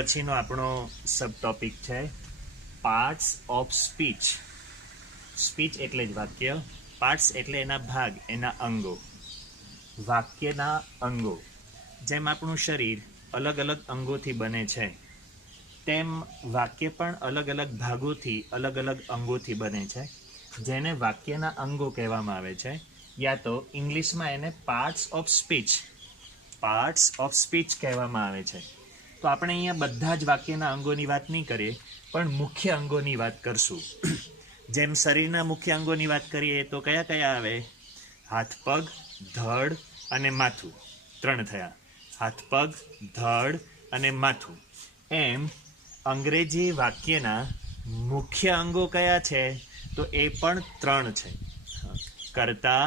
પછીનો આપણો સબ ટોપિક છે પાર્ટ્સ ઓફ સ્પીચ. સ્પીચ એટલે જ વાક્ય, પાર્ટ્સ એટલે એના ભાગ, એના અંગો. વાક્યના અંગો. જેમ આપણું શરીર અલગ અલગ અંગોથી બને છે, તેમ વાક્ય પણ અલગ અલગ ભાગોથી, અલગ અલગ અંગોથી બને છે, જેને વાક્યના અંગો કહેવામાં આવે છે, યા તો ઇંગ્લિશમાં એને પાર્ટ્સ ઓફ સ્પીચ કહેવામાં આવે છે. તો આપણે અહીંયા બધા જ વાક્યના અંગોની વાત નહીં કરીએ, પણ મુખ્ય અંગોની વાત કરશું. જેમ શરીરના મુખ્ય અંગોની વાત કરીએ તો કયા કયા આવે? હાથ, પગ, ધડ અને માથું. 3 થયા. હાથ, પગ, ધડ અને માથું. એમ અંગ્રેજી વાક્યના મુખ્ય અંગો કયા છે? તો એ પણ 3 છે. કર્તા,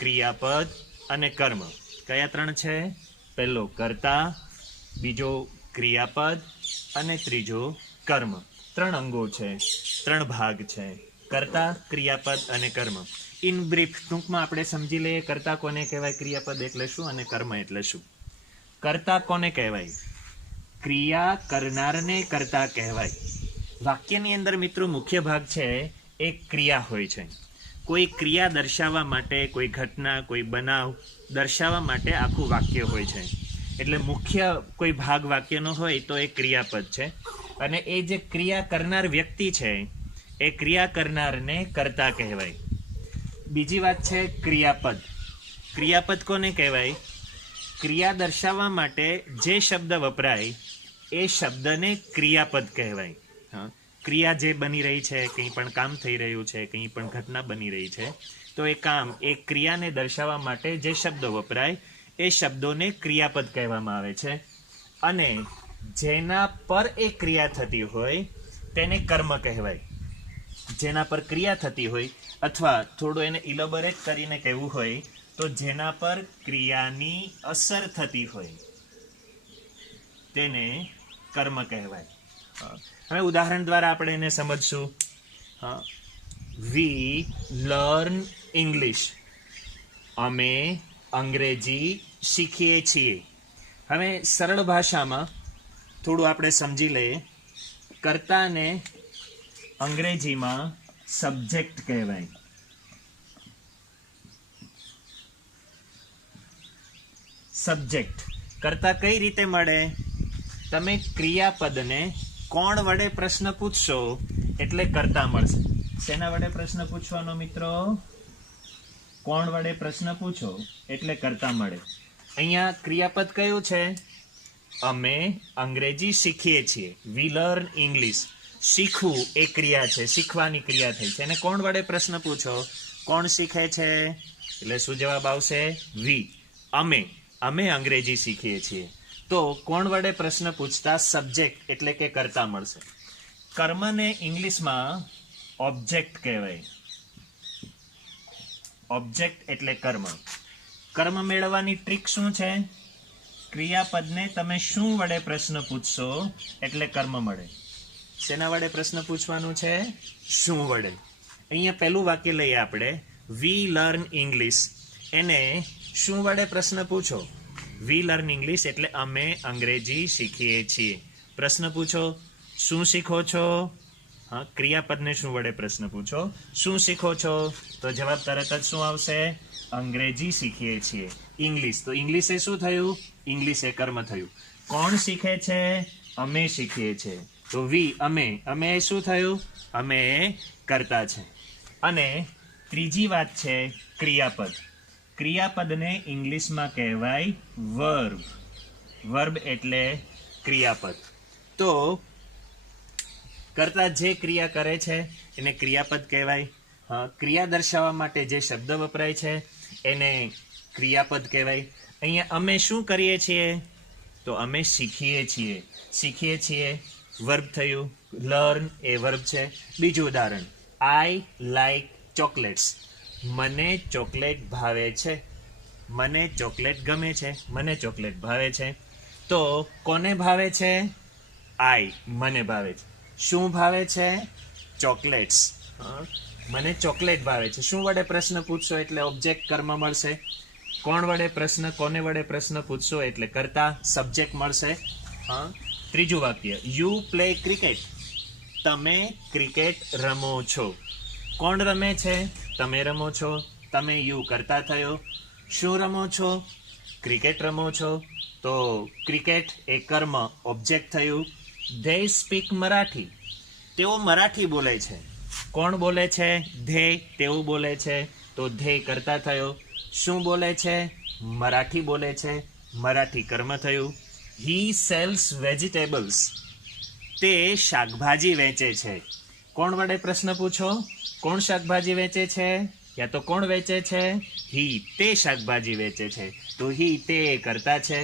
ક્રિયાપદ અને કર્મ. કયા 3 છે? પહેલો કર્તા, બીજો ક્રિયાપદ અને ત્રીજો કર્મ. 3 અંગો છે, 3 ભાગ છે, કર્તા, ક્રિયાપદ અને કર્મ. ઇન બ્રીફ, ટૂંકમાં આપણે સમજી લઈએ કર્તા કોને કહેવાય, ક્રિયાપદ એટલે શું અને કર્મ એટલે શું. કર્તા કોને કહેવાય? ક્રિયા કરનારને કર્તા કહેવાય. વાક્યની અંદર મિત્રો મુખ્ય ભાગ છે એ ક્રિયા હોય છે. કોઈ ક્રિયા દર્શાવવા માટે, કોઈ ઘટના, કોઈ બનાવ દર્શાવવા માટે આખું વાક્ય હોય છે. એટલે મુખ્ય કોઈ ભાગ વાક્યનો હોય તો એ ક્રિયાપદ છે, અને એ જે ક્રિયા કરનાર વ્યક્તિ છે એ ક્રિયા કરનારને કર્તા કહેવાય. બીજી વાત છે ક્રિયાપદ. ક્રિયાપદ કોને કહેવાય? ક્રિયા દર્શાવવા માટે જે શબ્દ વપરાય એ શબ્દને ક્રિયાપદ કહેવાય. ક્રિયા જે બની રહી છે, કંઈ પણ કામ થઈ રહ્યું છે, કંઈ પણ ઘટના બની રહી છે, તો એ કામ, એ ક્રિયાને દર્શાવવા માટે જે શબ્દો વપરાય એ શબ્દોને ક્રિયાપદ કહેવામાં આવે છે. અને જેના પર એ ક્રિયા થતી હોય તેને કર્મ કહેવાય. જેના પર ક્રિયા થતી હોય, અથવા થોડું એને ઇલોબોરેટ કરીને કહેવું હોય તો જેના પર ક્રિયાની અસર થતી હોય તેને કર્મ કહેવાય. હવે ઉદાહરણ દ્વારા આપણે એને સમજશું. We learn English. અમે અંગ્રેજી શીખીએ છીએ. હવે સરળ ભાષામાં થોડું આપણે સમજી લઈએ. કર્તાને અંગ્રેજીમાં સબ્જેક્ટ કહેવાય. સબ્જેક્ટ કર્તા કઈ રીતે મળે? તમે ક્રિયાપદને કોણ વડે પ્રશ્ન પૂછશો એટલે કર્તા મળશે. શેના વડે પ્રશ્ન પૂછવાનો મિત્રો? કોણ વડે પ્રશ્ન પૂછો એટલે કર્તા મળે. અહીંયા ક્રિયાપદ કયું છે? અમે અંગ્રેજી શીખીએ છીએ. We learn English. શીખવું એ ક્રિયા છે, શીખવાની ક્રિયા થઈ છે. અને કોણ વડે પ્રશ્ન પૂછો? કોણ શીખે છે? એટલે શું જવાબ આવશે? વી. અમે અંગ્રેજી શીખીએ છીએ. તો કોણ વડે પ્રશ્ન પૂછતા સબ્જેક્ટ એટલે કે કર્તા મળશે. કર્મને ઇંગ્લિશમાં ઓબ્જેક્ટ કહેવાય. ઓબ્જેક્ટ એટલે કર્મ. કર્મ મેળવવાની ટ્રીક શું છે? ક્રિયાપદને તમે શું વડે પ્રશ્ન પૂછશો એટલે કર્મ મળે. શેના વડે પ્રશ્ન પૂછવાનું છે? શું વડે. અહીંયા પહેલું વાક્ય લઈએ આપણે, વી લર્ન ઇંગ્લિશ. એને શું વડે પ્રશ્ન પૂછો? વી લર્ન ઇંગ્લિશ એટલે અમે અંગ્રેજી શીખીએ છીએ. પ્રશ્ન પૂછો, શું શીખો છો? ક્રિયાપદને શું વડે પ્રશ્ન પૂછો? શું શીખો છો? તો જવાબ તરત જ શું આવશે? અંગ્રેજી શીખીએ છીએ. ઇંગ્લિશ, તો ઇંગ્લિશ એ શું થયું? ઇંગ્લિશ એ કર્મ થયું. કોણ શીખે છે? અમે શીખીએ છીએ. તો વી, અમે શું થયું? અમે કર્તા છે. અને ત્રીજી વાત છે ક્રિયાપદ. ક્રિયાપદને ઇંગ્લિશમાં કહેવાય વર્બ. વર્બ એટલે ક્રિયાપદ. તો કર્તા જે ક્રિયા કરે છે એને ક્રિયાપદ કહેવાય. ક્રિયા દર્શાવવા માટે જે શબ્દ વપરાય છે એને ક્રિયાપદ કહેવાય. અહીંયા અમે શું કરીએ છીએ? તો અમે શીખીએ છીએ. શીખીએ છીએ વર્બ થયું. લર્ન એ વર્બ છે. બીજું ઉદાહરણ, આઈ લાઈક ચોકલેટ્સ. મને ચોકલેટ ભાવે છે. મને ચોકલેટ ગમે છે. મને ચોકલેટ ભાવે છે. તો કોને ભાવે છે? આઈ, મને ભાવે છે. શું ભાવે છે? ચોકલેટ્સ. મને ચોકલેટ ભાવે છે. શું વડે પ્રશ્ન પૂછશો એટલે ઓબ્જેક્ટ કર્મ મળશે. કોણ વડે પ્રશ્ન, કોને વડે પ્રશ્ન પૂછશો એટલે કર્તા સબ્જેક્ટ મળશે. ત્રીજું વાક્ય, યુ પ્લે ક્રિકેટ. તમે ક્રિકેટ રમો છો. કોણ રમે છે? તમે રમો છો. તમે યુ કરતા થયો. શું રમો છો? ક્રિકેટ રમો છો. તો ક્રિકેટ એ કર્મ, ઓબ્જેક્ટ થયું. They speak Marathi. તેઓ મરાઠી બોલે છે. કોણ બોલે છે? ધે, તેઓ બોલે છે. તો ધે કરતા થયો. શું બોલે છે? મરાઠી બોલે છે. મરાઠી કર્મ થયું. હી સેલ્સ વેજીટેબલ્સ. તે શાકભાજી વેચે છે. કોણ વડે પ્રશ્ન પૂછો? કોણ શાકભાજી વેચે છે? યા તો કોણ વેચે છે? હી, તે શાકભાજી વેચે છે. તો હી, તે કરતા છે.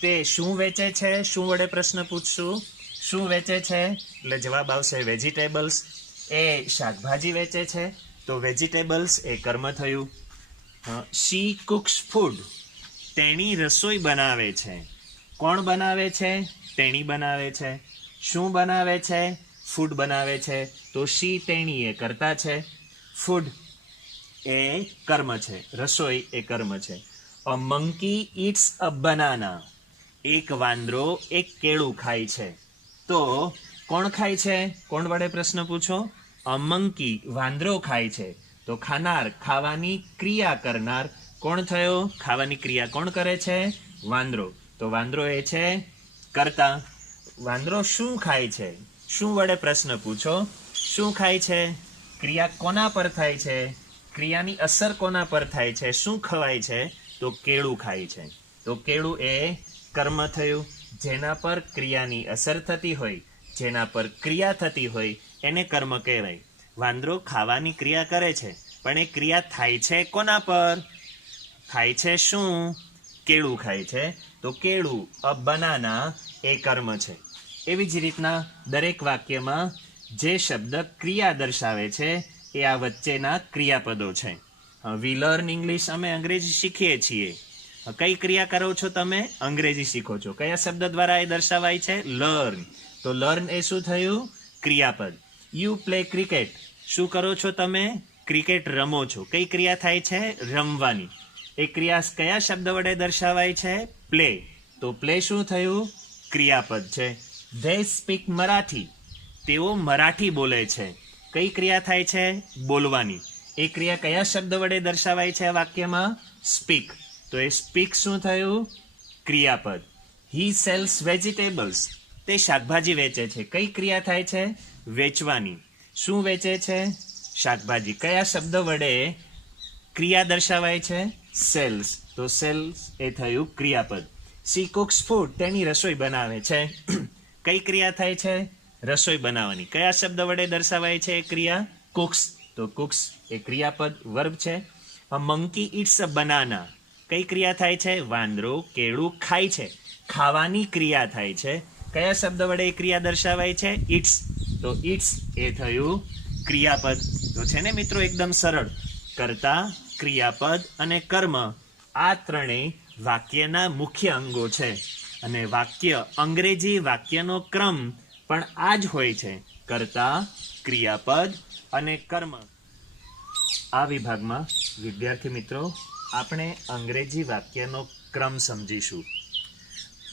તે શું વેચે છે? શું વડે પ્રશ્ન પૂછશું? શું વેચે છે? એટલે જવાબ આવશે વેજીટેબલ્સ. એ શાકભાજી વેચે છે. તો વેજીટેબલ્સ એ કર્મ થયું. શી કુક્સ ફૂડ. તેણી રસોઈ બનાવે છે. કોણ બનાવે છે? તેણી બનાવે છે. શું બનાવે છે? ફૂડ બનાવે છે. તો શી, તેણી એ કરતા છે. ફૂડ એ કર્મ છે. રસોઈ એ કર્મ છે. A monkey eats a banana. એક વાંદરો એક કેળું ખાય છે. તો કોણ ખાય છે? કોણ વડે પ્રશ્ન પૂછો? અ મંકી, વાંદરો ખાય છે. તો ખાનાર, ખાવાની ક્રિયા કરનાર કોણ થયો? ખાવાની ક્રિયા કોણ કરે છે? વાંદરો. તો વાંદરો એ છે કરતા. વાંદરો શું ખાય છે? શું વડે પ્રશ્ન પૂછો? શું ખાય છે? ક્રિયા કોના પર થાય છે? ક્રિયાની અસર કોના પર થાય છે? શું ખવાય છે? તો કેળું ખાય છે. તો કેળું એ કર્મ થયું. જેના પર ક્રિયાની અસર થતી હોય, જેના પર ક્રિયા થતી હોય, એને કર્મ કહેવાય. વાંદરો ખાવાની ક્રિયા કરે છે, પણ એ ક્રિયા થાય છે કોના પર? થાય છે શું? કેળું ખાય છે. તો કેળું, અ બનાના, એ કર્મ છે. એવી જ રીતના દરેક વાક્યમાં જે શબ્દ ક્રિયા દર્શાવે છે એ આ વચ્ચેના ક્રિયાપદો છે. વી લર્ન ઇંગ્લિશ, અમે અંગ્રેજી શીખીએ છીએ. કઈ ક્રિયા કરો છો તમે? અંગ્રેજી શીખો છો. કયા શબ્દ દ્વારા એ દર્શાવાય છે? લર્ન. તો લર્ન એ શું થયું? ક્રિયાપદ. You play cricket. શું કરો છો તમે? ક્રિકેટ રમો છો. કઈ ક્રિયા થાય છે? રમવાની. એ ક્રિયા કયા શબ્દ વડે દર્શાવાય છે? પ્લે. તો પ્લે શું થયું? ક્રિયાપદ છે. They speak Marathi. તેઓ મરાઠી બોલે છે. કઈ ક્રિયા થાય છે? બોલવાની. એ ક્રિયા કયા શબ્દ વડે દર્શાવાય છે આ વાક્યમાં? સ્પીક. તો એ સ્પીક શું થયું? ક્રિયાપદ. હી સેલ્સ વેજીટેબલ્સ. તે શાકભાજી વેચે છે. કઈ ક્રિયા થાય છે? વેચવાની. શું વેચે છે? શાકભાજી. કયા શબ્દ વડે ક્રિયા દર્શાવાય છે? સેલ્સ. તો સેલ્સ એ થયું ક્રિયાપદ. C cooks food. તેની રસોઈ બનાવે છે. કઈ ક્રિયા થાય છે? રસોઈ બનાવવાની. કયા શબ્દ વડે દર્શાવાય છે એ ક્રિયા? કુક્સ. તો કુક્સ એ ક્રિયાપદ, વર્બ છે. A monkey eats a banana. કઈ ક્રિયા થાય છે? વાંદરો કેળું ખાય છે. ખાવાની ક્રિયા થાય છે. કયા શબ્દ વડે એ ક્રિયા દર્શાવાય છે? ઇટ્સ. તો ઇટ્સ એ થયું ક્રિયાપદ. તો છે ને મિત્રો એકદમ સરળ. કર્તા, ક્રિયાપદ અને કર્મ, આ ત્રણેય વાક્યના મુખ્ય અંગો છે. અને વાક્ય, અંગ્રેજી વાક્યનો ક્રમ પણ આ જ હોય છે. કર્તા, ક્રિયાપદ અને કર્મ. આ વિભાગમાં વિદ્યાર્થી મિત્રો આપણે અંગ્રેજી વાક્યનો ક્રમ સમજીશું.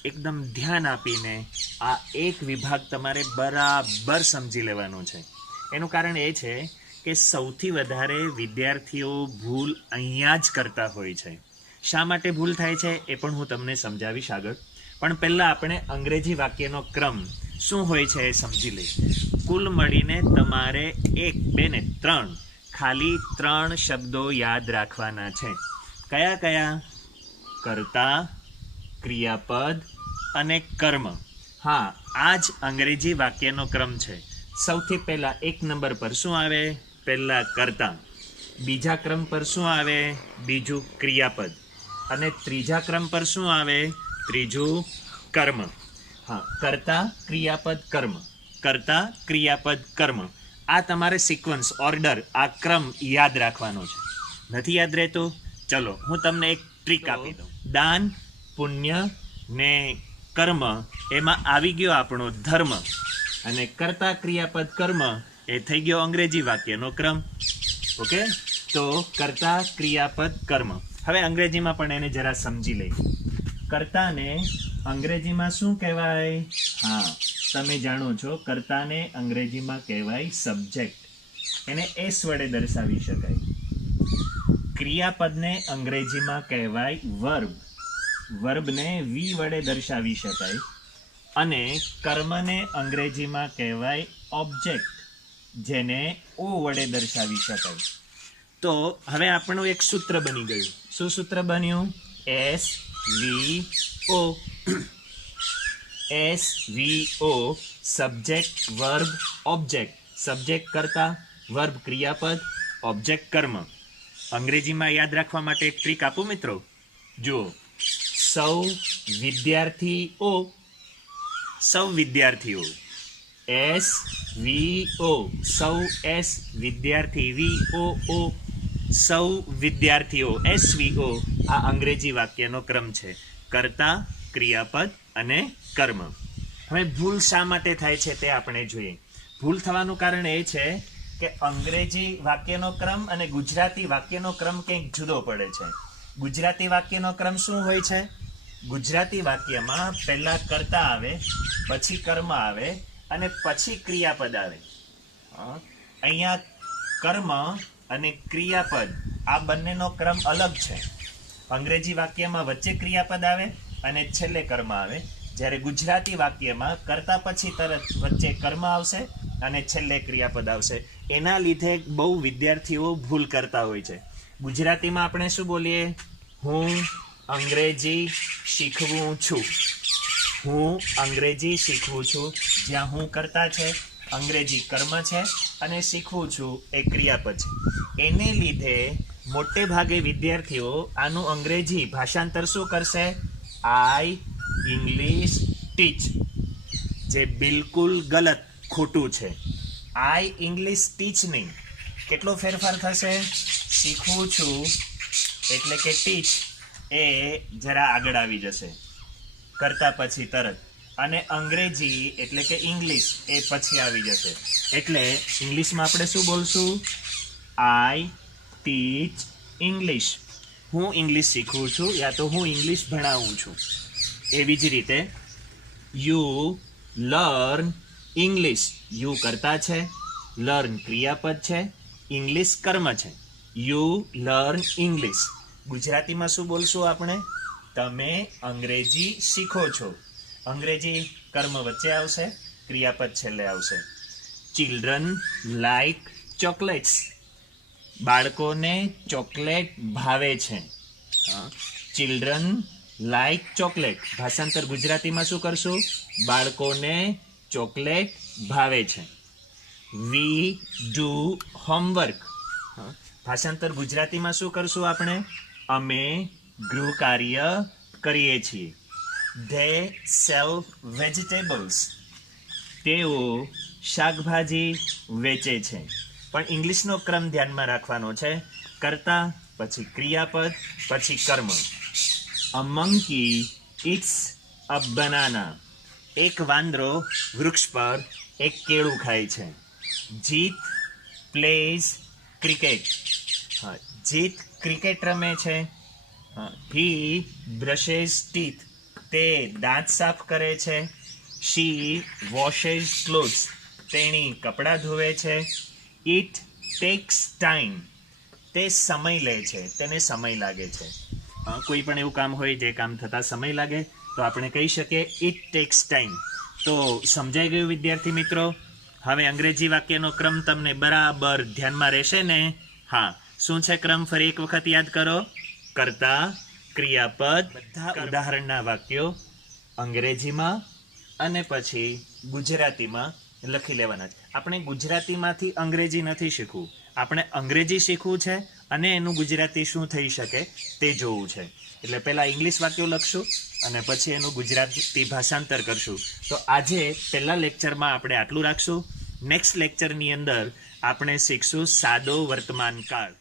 એકદમ ધ્યાન આપીને આ એક વિભાગ તમારે બરાબર સમજી લેવાનો છે. એનું કારણ એ છે કે સૌથી વધારે વિદ્યાર્થીઓ ભૂલ અહીંયા જ કરતા હોય છે. શા માટે ભૂલ થાય છે એ પણ હું તમને સમજાવીશ આગળ. પણ પહેલાં આપણે અંગ્રેજી વાક્યનો ક્રમ શું હોય છે એ સમજી લઈએ. કુલ મળીને તમારે 1, 2 ને 3 ખાલી 3 શબ્દો યાદ રાખવાના છે. કયા કયા? કર્તા, ક્રિયાપદ અને કર્મ. હા, આ જ અંગ્રેજી વાક્યનો ક્રમ છે. સૌથી પહેલા 1 નંબર પર શું આવે? પહેલા કર્તા. બીજા ક્રમ પર શું આવે? બીજું ક્રિયાપદ. અને ત્રીજા ક્રમ પર શું આવે? ત્રીજું કર્મ. હા, કર્તા, ક્રિયાપદ, કર્મ. કર્તા, ક્રિયાપદ, કર્મ. આ તમારે સિક્વન્સ, ઓર્ડર, આ ક્રમ યાદ રાખવાનો છે. નથી યાદ રહેતો? ચલો હું તમને એક ટ્રીક આપી દઉં. દાન, પુણ્ય ને કર્મ એમાં આવી ગયો આપણો ધર્મ. અને કર્તા, ક્રિયાપદ, કર્મ એ થઈ ગયો અંગ્રેજી વાક્યનો ક્રમ. ઓકે, તો કર્તા, ક્રિયાપદ, કર્મ. હવે અંગ્રેજીમાં પણ એને જરા સમજી લઈએ. કર્તાને અંગ્રેજીમાં શું કહેવાય? હા, તમે જાણો છો, કર્તાને અંગ્રેજીમાં કહેવાય સબ્જેક્ટ. એને એસ વડે દર્શાવી શકાય. ક્રિયાપદને અંગ્રેજીમાં કહેવાય વર્બ. વર્બને વી વડે દર્શાવી શકાય. અને કર્મને અંગ્રેજીમાં કહેવાય ઓબ્જેક્ટ, જેને ઓ વડે દર્શાવી શકાય. તો હવે આપણું એક સૂત્ર બની ગયું. શું સૂત્ર બન્યું? એસ વી ઓ. એસ વી ઓ, સબ્જેક્ટ વર્બ ઓબ્જેક્ટ. સબ્જેક્ટ કર્તા, વર્બ ક્રિયાપદ, ઓબ્જેક્ટ કર્મ. અંગ્રેજીમાં યાદ રાખવા માટે એક ટ્રીક આપું મિત્રો. જુઓ, સૌ વિદ્યાર્થીઓ, સૌ વિદ્યાર્થીઓ. એસ વી ઓ, સૌ એસ, વિદ્યાર્થી વી ઓ ઓ, સૌ વિદ્યાર્થીઓ એસ વી ઓ. આ અંગ્રેજી વાક્યનો ક્રમ છે, કર્તા, ક્રિયાપદ અને કર્મ. હવે ભૂલ શા માટે થાય છે તે આપણે જોઈએ. ભૂલ થવાનું કારણ એ છે કે અંગ્રેજી વાક્યનો ક્રમ અને ગુજરાતી વાક્યનો ક્રમ કંઈક જુદો પડે છે. ગુજરાતી વાક્યનો ક્રમ શું હોય છે? ગુજરાતી વાક્યમાં પહેલા કર્તા આવે, પછી કર્મ આવે અને પછી ક્રિયાપદ આવે. અહીંયા કર્મ અને ક્રિયાપદ આ બંનેનો ક્રમ અલગ છે. અંગ્રેજી વાક્યમાં વચ્ચે ક્રિયાપદ આવે અને છેલ્લે કર્મ આવે, જ્યારે ગુજરાતી વાક્યમાં કર્તા પછી તરત વચ્ચે કર્મ આવશે અને છેલ્લે ક્રિયાપદ આવશે. એના લીધે બહુ વિદ્યાર્થીઓ ભૂલ કરતા હોય છે. ગુજરાતીમાં આપણે શું બોલીએ? હું અંગ્રેજી શીખવું છું. હું અંગ્રેજી શીખવું છું. જ્યાં હું કર્તા છે, અંગ્રેજી કર્મ છે અને શીખવું છું એ ક્રિયાપદ છે. એને લીધે મોટે ભાગે વિદ્યાર્થીઓ આનું અંગ્રેજી ભાષાંતર શું કરશે? આઈ ઇંગ્લિશ ટીચ, જે બિલકુલ ગલત, ખોટું છે. આઈ ઇંગ્લિશ ટીચ નહીં. કેટલો ફેરફાર થશે? શીખવું છું એટલે કે ટીચ એ જરા આગળ આવી જશે કરતા પછી તરત, અને અંગ્રેજી એટલે કે ઇંગ્લિશ એ પછી આવી જશે. એટલે ઇંગ્લિશમાં આપણે શું બોલશું? આઈ ટીચ ઇંગ્લિશ. હું ઇંગ્લિશ શીખવું છું યા તો હું ઇંગ્લિશ ભણાવું છું. એવી જ રીતે યુ લર્ન ઇંગ્લિશ. યુ કરતા છે, લર્ન ક્રિયાપદ છે, ઇંગ્લિશ કર્મ છે. You learn English. ગુજરાતીમાં શું બોલશું આપણે? તમે અંગ્રેજી શીખો છો. અંગ્રેજી કર્મ વચ્ચે આવશે, ક્રિયાપદ છેલ્લે આવશે. Children like chocolates. બાળકોને ચોકલેટ ભાવે છે. Children like chocolate. ભાષાંતર ગુજરાતીમાં શું કરશું? બાળકોને ચોકલેટ ભાવે છે. We do homework. ભાષાંતર ગુજરાતીમાં શું કરશું આપણે? અમે ગૃહ કાર્ય કરીએ છીએ. They cell vegetables. તેઓ શાકભાજી વેચે છે. પણ ઇંગ્લિશનો ક્રમ ધ્યાનમાં રાખવાનો છે. કર્તા, પછી ક્રિયાપદ, પછી કર્મ. A monkey eats a banana. એક વાંદરો વૃક્ષ પર એક કેળું ખાય છે. જીત પ્લેઝ ક્રિકેટ. જીત ક્રિકેટ રમે છે. હી બ્રશેસ ટીથ. તે દાંત સાફ કરે છે. શી વોશેસ ક્લોથ્સ. તેણી કપડાં ધોવે છે. It tax time. તે સમય લે છે, તેને સમય લાગે છે. કોઈ પણ એવું કામ હોય જે કામ થતાં સમય લાગે તો આપણે કહી શકીએ ઇટ ટેક્સ ટાઈમ. તો સમજાઈ ગયું વિદ્યાર્થી મિત્રો? હવે અંગ્રેજી વાક્યનો ક્રમ તમને બરાબર ધ્યાનમાં રહેશે ને? હા, શું છે ક્રમ? ફરી એક વખત યાદ કરો. કર્તા, ક્રિયાપદ, બધા ઉદાહરણના વાક્યો અંગ્રેજીમાં અને પછી ગુજરાતીમાં લખી લેવાના છે. આપણે ગુજરાતીમાંથી અંગ્રેજી નથી શીખવું, આપણે અંગ્રેજી શીખવું છે અને એનું ગુજરાતી શું થઈ શકે તે જોવું છે. એટલે પહેલાં ઇંગ્લિશ વાક્યો લખશું અને પછી એનું ગુજરાતી ભાષાંતર કરશું. તો આજે પહેલા લેક્ચરમાં આપણે આટલું રાખશું. નેક્સ્ટ લેક્ચરની અંદર આપણે શીખશું સાદો વર્તમાન કાળ.